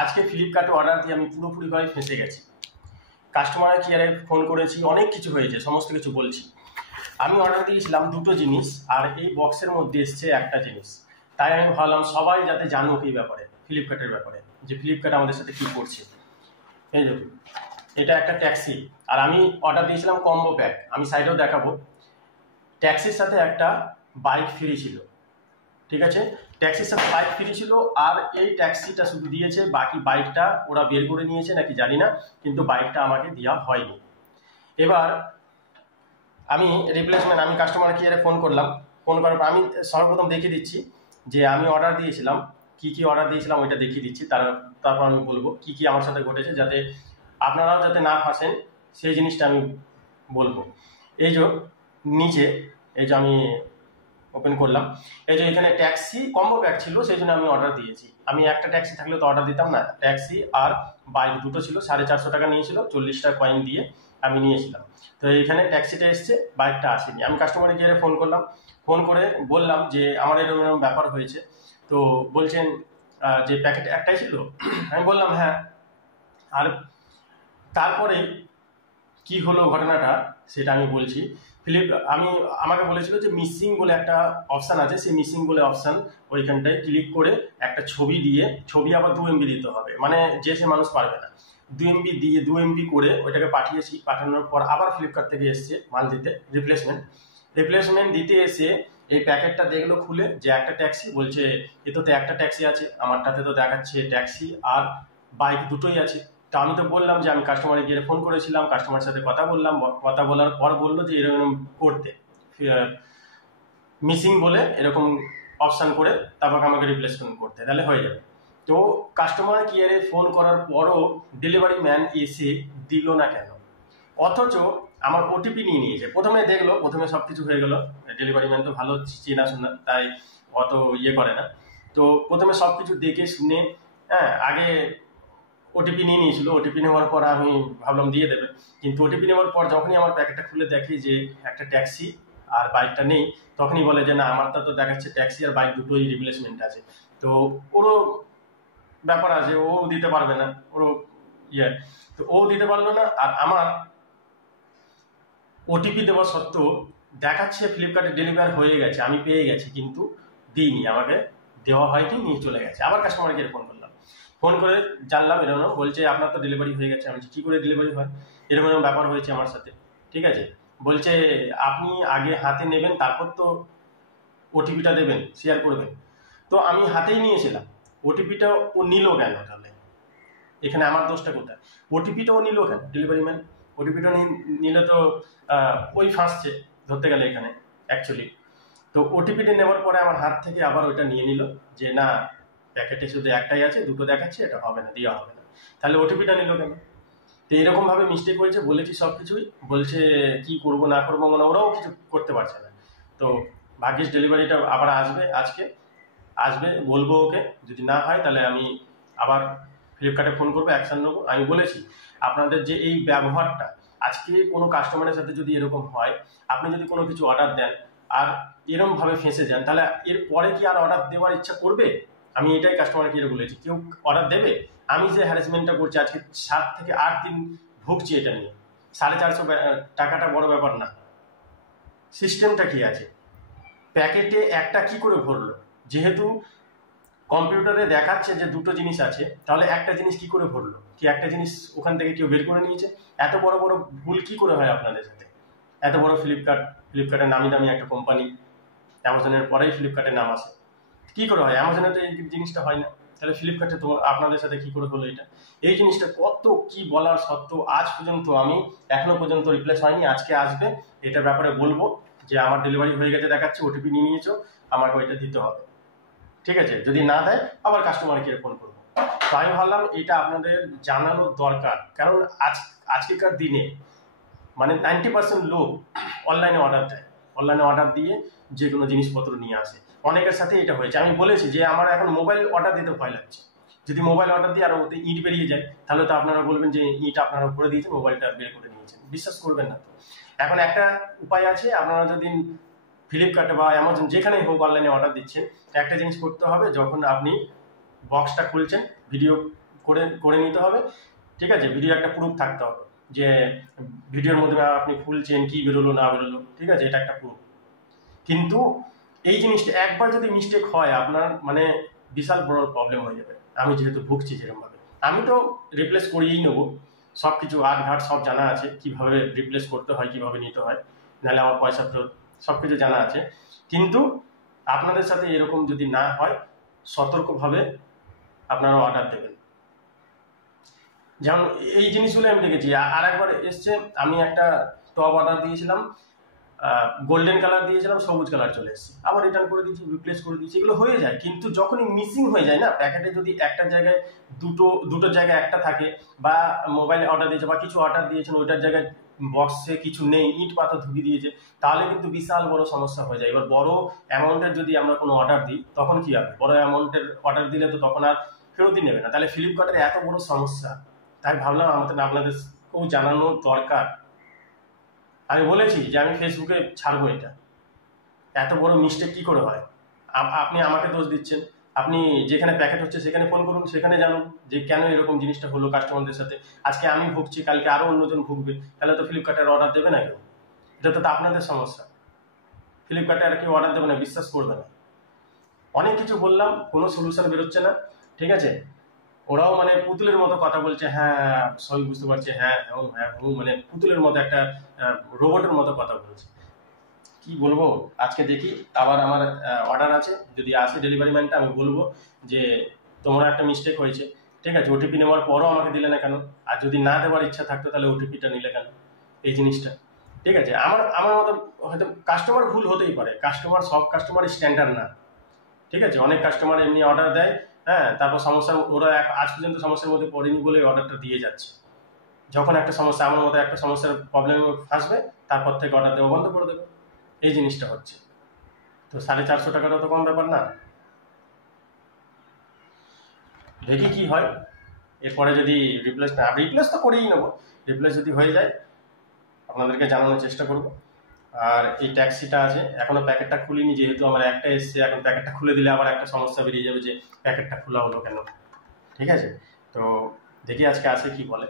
আজকে ফ্লিপকার্টে অর্ডার দিয়ে আমি পুরোপুরিভাবে ফেঁসে গেছি। কাস্টমার কেয়ারে ফোন করেছি, অনেক কিছু হয়েছে, সমস্ত কিছু বলছি। আমি অর্ডার দিয়েছিলাম দুটো জিনিস, আর এই বক্সের মধ্যে এসছে একটা জিনিস। তাই আমি ভাবলাম সবাই যাতে জানুক এই ব্যাপারে, ফ্লিপকার্টের ব্যাপারে, যে ফ্লিপকার্ট আমাদের সাথে কী করছে। এই দেখুন, এটা একটা ট্যাক্সি, আর আমি অর্ডার দিয়েছিলাম কম্বো প্যাক। আমি সাইডেও দেখাবো। ট্যাক্সির সাথে একটা বাইক ফ্রি ছিল, ঠিক আছে? ট্যাক্সির সাথে বাইক ফ্রি ছিল, আর এই ট্যাক্সিটা শুধু দিয়েছে, বাকি বাইকটা ওরা বের করে নিয়েছে নাকি জানি না, কিন্তু বাইকটা আমাকে দেওয়া হয়নি। এবার আমি আমি কাস্টমার কেয়ারে ফোন করলাম। ফোন করার পর আমি সর্বপ্রথম দেখিয়ে দিচ্ছি যে আমি অর্ডার দিয়েছিলাম, কি কি অর্ডার দিয়েছিলাম ওইটা দেখিয়ে দিচ্ছি। তারপর আমি বলবো কি কি আমার সাথে ঘটেছে, যাতে আপনারাও যাতে না ফাঁসেন সেই জিনিসটা আমি বলবো। এই যে নিচে, এই যে আমি ওপেন করলাম, এই যে এখানে ট্যাক্সি কম্বো প্যাক ছিল, সেই জন্য আমি অর্ডার দিয়েছি। আমি একটা ট্যাক্সি থাকলে তো অর্ডার দিতাম না। ট্যাক্সি আর বাইক দুটো ছিল, 450 টাকা নিয়েছিল, 40 টাকা কয়েন দিয়ে আমি নিয়েছিলাম। তো এইখানে ট্যাক্সিটা এসছে, বাইকটা আসেনি। আমি কাস্টমার কেয়ারে ফোন করলাম, ফোন করে বললাম যে আমার এরকম এরকম ব্যাপার হয়েছে। তো বলছেন যে প্যাকেট একটাই ছিল। আমি বললাম হ্যাঁ। আর তারপরে কি হলো ঘটনাটা সেটা আমি বলছি। আমাকে বলেছিল যে মিসিং বলে একটা অপশান আছে, সেই মিসিং বলে অপশান, ওইখানটায় ক্লিক করে একটা ছবি দিয়ে, ছবি আবার 2 MB দিতে হবে, মানে যে সে মানুষ পারবে না। 2 MB দিয়ে 2 MB করে ওইটাকে পাঠিয়েছি। পাঠানোর পর আবার ফ্লিপকার্ট থেকে এসছে মাল দিতে, রিপ্লেসমেন্ট দিতে এসে এই প্যাকেটটা দেখলো খুলে, যে একটা ট্যাক্সি, বলছে এতে একটা ট্যাক্সি আছে, আমারটাতে তো দেখাচ্ছে ট্যাক্সি আর বাইক দুটোই আছে। তো আমি তো বললাম যে আমি কাস্টমারে গিয়ে ফোন করেছিলাম, কাস্টমারের সাথে কথা বললাম, কথা বলার পর বললো যে এরকম করতে, মিসিং বলে এরকম অপশান করে তারপর আমাকে রিপ্লেসমেন্ট করতে, তাহলে হয়ে যাবে। তো কাস্টমার কেয়ারে ফোন করার পরও ডেলিভারি ম্যান এসে দিল না কেন? অথচ আমার ওটিপি নিয়ে নিয়েছে। প্রথমে দেখলো, প্রথমে সব কিছু হয়ে গেল, ডেলিভারি ম্যান তো ভালো চেনাশোনা, তাই অত ইয়ে করে না। তো প্রথমে সব কিছু দেখে শুনে, আগে ওটিপি নিয়ে নিয়েছিল। ওটিপি নেওয়ার পর আমি ভাবলাম দিয়ে দেবে, কিন্তু ওটিপি নেওয়ার পর যখনই আমার প্যাকেটটা খুলে দেখি যে একটা ট্যাক্সি আর বাইকটা নেই, তখনই বলে যে না, আমারটা তো দেখাচ্ছে ট্যাক্সি আর বাইক দুটোই রিপ্লেসমেন্ট আছে। তো ওরও ব্যাপার আছে, ও দিতে পারবে না, ওরও তো ও দিতে পারলো না। আর আমার ওটিপি দেওয়া সত্ত্বেও দেখাচ্ছে ফ্লিপকার্টে ডেলিভার হয়ে গেছে, আমি পেয়ে গেছি, কিন্তু দিইনি, আমাকে দেওয়া হয়নি, নিয়ে চলে গেছে। আবার কাস্টমার কেয়ারে ফোন করলাম, ফোন করে জানলাম এরকম, বলছে আপনার তো ডেলিভারি হয়ে গেছে। আমি কি করে ডেলিভারি হয়, এরকম এরকম ব্যাপার হয়েছে আমার সাথে, ঠিক আছে? বলছে আপনি আগে হাতে নেবেন, তারপর তো ওটিপিটা দেবেন, শেয়ার করবেন। তো আমি হাতেই নিয়েছিলাম, ওটিপিটা ও নিল কেন তাহলে? এখানে আমার দোষটা কোথায়? ওটিপিটাও নিল কেন ডেলিভারি ম্যান? ওটিপিটা নিলে তো ওই ফাঁসছে ধরতে গেলে এখানে অ্যাকচুয়ালি। তো ওটিপিটা নেওয়ার পরে আমার হাত থেকে আবার ওইটা নিয়ে নিল, যে না, প্যাকেটে শুধু একটাই আছে, দুটো দেখাচ্ছে, এটা হবে না, দেওয়া হবে না। তাহলে ওটিপিটা নিল কেন? তো এরকমভাবে মিস্টেক হয়েছে, বলেছি সব কিছুই। বলছে কি করবো না করবো, মানে ওরাও কিছু করতে পারছে না। তো ভাগ্যিস ডেলিভারিটা আবার আসবে, আজকে আসবে, বলবো ওকে, যদি না হয় তাহলে আমি আবার ফ্লিপকার্টে ফোন করবো, অ্যাকশন নেবো। আমি বলেছি আপনাদের যে এই ব্যবহারটা, আজকে কোনো কাস্টমারের সাথে যদি এরকম হয়, আপনি যদি কোনো কিছু অর্ডার দেন আর এরকমভাবে ফেঁসে যান, তাহলে এর পরে কি আর অর্ডার দেওয়ার ইচ্ছা করবে? আমি এটাই কাস্টমার কেয়ারে বলেছি, কেউ অর্ডার দেবে? আমি যে হ্যারাসমেন্টটা করছি আজকে 7 থেকে 8 দিন ভুগছি এটা নিয়ে, 450 টাকাটা বড় ব্যাপার না। সিস্টেমটা কি আছে? প্যাকেটে একটা কি করে ভরলো? যেহেতু কম্পিউটারে দেখাচ্ছে যে দুটো জিনিস আছে, তাহলে একটা জিনিস কি করে ভরলো? কি একটা জিনিস ওখান থেকে কেউ বের করে নিয়েছে? এত বড় বড় ভুল কি করে হয় আপনাদের সাথে? এত বড় ফ্লিপকার্টের নামি দামি একটা কোম্পানি, অ্যামাজনের পরেই ফ্লিপকার্টের নাম আসে, কি করে হয়? অ্যামাজনে তো এই জিনিসটা হয় না, তাহলে ফ্লিপকার্টে তো আপনাদের সাথে কি করে হলো এটা? এই জিনিসটা কত কি বলার সত্ত্বেও আজ পর্যন্ত আমি এখনো পর্যন্ত রিপ্লেস হয়নি। আজকে আসবে, এটার ব্যাপারে বলবো যে আমার ডেলিভারি হয়ে গেছে দেখাচ্ছে, ওটিপি নিয়ে নিয়েছো, আমাকে ওইটা দিতে হবে, ঠিক আছে? যদি না দেয় আবার কাস্টমার কেয়ারে ফোন করবো। তো আমি ভাবলাম এটা আপনাদের জানানোর দরকার, কারণ আজকেকার দিনে মানে 90% লোক অনলাইনে অর্ডার দেয়, অনলাইনে অর্ডার দিয়ে যে কোনো জিনিসপত্র নিয়ে আসে। অনেকের সাথে এটা হয়েছে। আমি বলেছি যে আমার এখন মোবাইল অর্ডার দিতে ভয় লাগছে, যদি মোবাইল অর্ডার দিই আর ওতে ইট বেরিয়ে যায়, তাহলে তো আপনারা বলবেন যে ইট আপনারা করে দিয়েছেন, মোবাইলটা বের করে নিয়েছেন, বিশ্বাস করবেন না। তো এখন একটা উপায় আছে, আপনারা যদি ফ্লিপকার্টে বা অ্যামাজন যেখানেই হোক অনলাইনে অর্ডার দিচ্ছেন, একটা জিনিস করতে হবে, যখন আপনি বক্সটা খুলছেন, ভিডিও করে করে নিতে হবে, ঠিক আছে। ভিডিও একটা প্রুফ থাকতে হবে যে ভিডিওর মধ্যে আপনি খুলছেন কি বেরোলো না বেরোলো, ঠিক আছে, এটা একটা প্রুফ। কিন্তু এই জিনিসটা একবার যদি মিস্টেক হয় আপনার মানে বিশাল বড় প্রবলেম হয়ে যাবে। আমি যেহেতু ভুগছি যেরকমভাবে, আমি তো রিপ্লেস করিয়েই নেবো, সব কিছু আটঘাট সব জানা আছে, কিভাবে রিপ্লেস করতে হয়, কিভাবে নিতে হয়, নাহলে আমার পয়সা ফেরত, সব কিছু জানা আছে। কিন্তু আপনাদের সাথে এরকম যদি না হয়, সতর্কভাবে আপনারা অর্ডার দেবেন। যেমন এই জিনিসগুলো আমি দেখেছি। আর একবার এসছে, আমি একটা টপ অর্ডার দিয়েছিলাম, গোল্ডেন কালার দিয়েছিলাম, সবুজ কালার চলে এসেছে, আবার রিটার্ন করে দিয়েছি, রিপ্লেস করে দিয়েছি, এগুলো হয়ে যায়। কিন্তু যখনই মিসিং হয়ে যায় না, প্যাকেটে যদি একটা জায়গায় দুটো জায়গায় একটা থাকে, বা মোবাইলে অর্ডার দিয়েছে বা কিছু অর্ডার দিয়েছেন ওইটার জায়গায় বক্সে কিছু নেই, ইট পাথর ঢুকিয়ে দিয়েছে, তাহলে কিন্তু বিশাল বড় সমস্যা হয়ে যায়। এবার বড় অ্যামাউন্টের যদি আমরা কোনো অর্ডার দিই তখন কি হবে, বড় অ্যামাউন্টের অর্ডার দিলে তো তখন আর ফেরতই নেবে না, তাহলে ফ্লিপকার্টের এত বড় সমস্যা। তাই ভাবলাম আপনাদেরকেও জানানো দরকার। আমি বলেছি যে আমি ফেসবুকে ছাড়বো এটা, এত বড় মিস্টেক কি করে হয়। আপনি আমাকে দোষ দিচ্ছেন, আপনি যেখানে প্যাকেট হচ্ছে সেখানে ফোন করুন, সেখানে জানুন যে কেন এরকম জিনিসটা হলো কাস্টমারদের সাথে। আজকে আমি ভুগছি, কালকে আরো অন্যজন ভুগবে, তাহলে তো ফ্লিপকার্টের অর্ডার দেবে না কেউ। এটা তো আপনাদের সমস্যা, ফ্লিপকার্টে আর কেউ অর্ডার দেবে না, বিশ্বাস করবে না। অনেক কিছু বললাম, কোনো সলিউশন বেরোচ্ছে না, ঠিক আছে। ওরাও মানে পুতুলের মতো কথা বলছে, হ্যাঁ সবই বুঝতে পারছে, হ্যাঁ হ্যাঁ মানে পুতুলের মতো একটা রোবটের মতো কথা বলছে। কি বলবো, আজকে দেখি আবার আমার অর্ডার আছে, যদি আসে ডেলিভারি ম্যানটা, আমি বলবো যে তোমার একটা মিস্টেক হয়েছে, ঠিক আছে, ওটিপি নেওয়ার পরও আমাকে দিলে না কেন, আর যদি না দেওয়ার ইচ্ছা থাকতো তাহলে ওটিপিটা নিলে কেন, এই জিনিসটা, ঠিক আছে। আমার মতো হয়তো কাস্টমার ভুল হতেই পারে, সব কাস্টমার স্ট্যান্ডার্ড না, ঠিক আছে। অনেক কাস্টমার এমনি অর্ডার দেয়, হ্যাঁ, তারপর সমস্যা, ওরা আজ পর্যন্ত সমস্যার মধ্যে পড়েনি বলে অর্ডারটা দিয়ে যাচ্ছে। যখন একটা সমস্যা, আমার মতো একটা সমস্যার প্রবলেমে ফাঁসবে, তারপর থেকে অর্ডার দেওয়া বন্ধ করে দেবে, এই জিনিসটা হচ্ছে। তো 450 টাকাটা তো কম ব্যাপার না। দেখি কি হয়, এরপরে যদি রিপ্লেস তো করেই নেবো, রিপ্লেস যদি হয়ে যায় আপনাদেরকে জানানোর চেষ্টা করব। আর এই ট্যাক্সিটা আছে, এখনো প্যাকেটটা খুলিনি, যেহেতু আমার একটা এসছে, এখন প্যাকেটটা খুলে দিলে আবার একটা সমস্যা বেরিয়ে যাবে যে প্যাকেটটা খোলা হলো কেন, ঠিক আছে। তো দেখি আজকে আসে কি বলে।